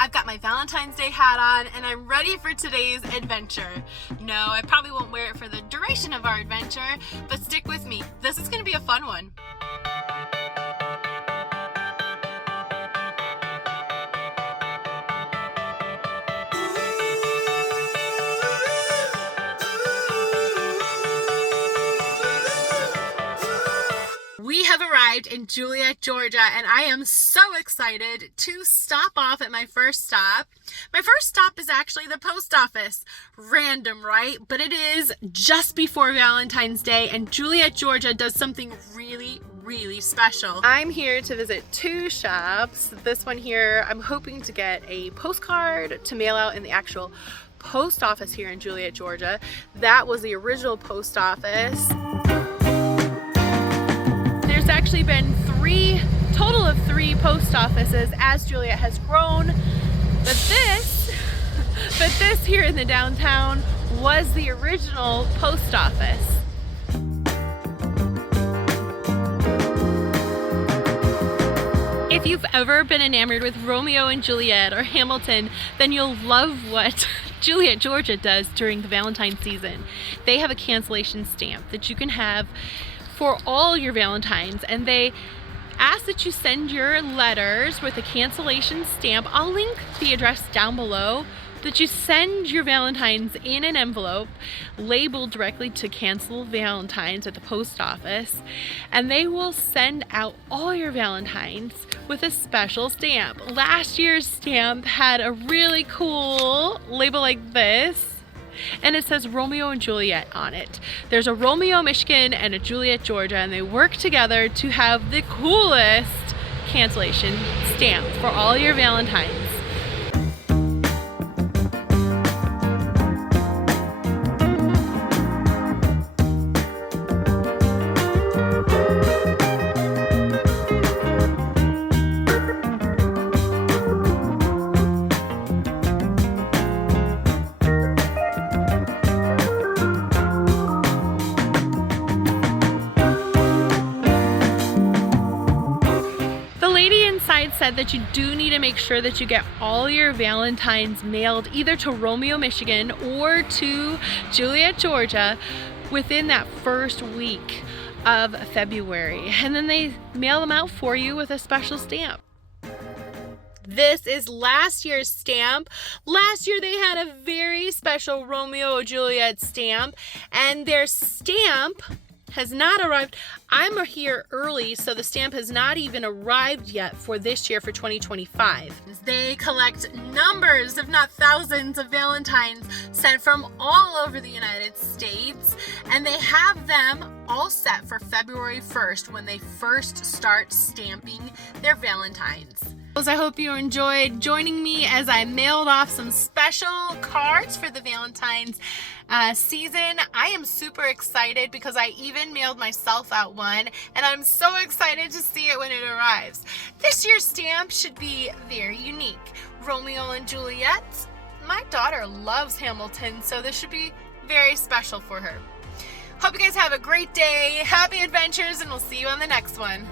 I've got my Valentine's Day hat on and I'm ready for today's adventure. No, I probably won't wear it for the duration of our adventure, but stick with me. This is going to be a fun one. We have arrived in Juliette, Georgia, and I am so excited to stop off at my first stop. My first stop is actually the post office. Random, right? But it is just before Valentine's Day, and Juliette, Georgia does something really special. I'm here to visit two shops. This one here, I'm hoping to get a postcard to mail out in the actual post office here in Juliette, Georgia. That was the original post office. There's actually been total of three post offices as Juliette has grown, but this here in the downtown was the original post office. If you've ever been enamored with Romeo and Juliet or Hamilton, then you'll love what Juliette, Georgia does during the Valentine season. They have a cancellation stamp that you can have for all your Valentines, and they ask that you send your letters with a cancellation stamp. I'll link the address down below, that you send your Valentines in an envelope labeled directly to Cancel Valentines at the post office, and they will send out all your Valentines with a special stamp. Last year's stamp had a really cool label like this, and it says Romeo and Juliet on it. There's a Romeo, Michigan and a Juliette, Georgia, and they work together to have the coolest cancellation stamp for all your Valentines. Said that you do need to make sure that you get all your Valentines mailed either to Romeo, Michigan or to Juliette, Georgia within that first week of February, and then they mail them out for you with a special stamp. This is last year's stamp. Last year they had a very special Romeo Juliet stamp, and their stamp has not arrived. I'm here early, so the stamp has not even arrived yet for this year, for 2025. They collect numbers, if not thousands, of Valentines sent from all over the United States, and they have them all set for February 1st when they first start stamping their Valentines. I hope you enjoyed joining me as I mailed off some special cards for the Valentine's season. I am super excited because I even mailed myself out one, and I'm so excited to see it when it arrives. This year's stamp should be very unique. Romeo and Juliet. My daughter loves Hamilton, so this should be very special for her. Hope you guys have a great day, happy adventures, and we'll see you on the next one.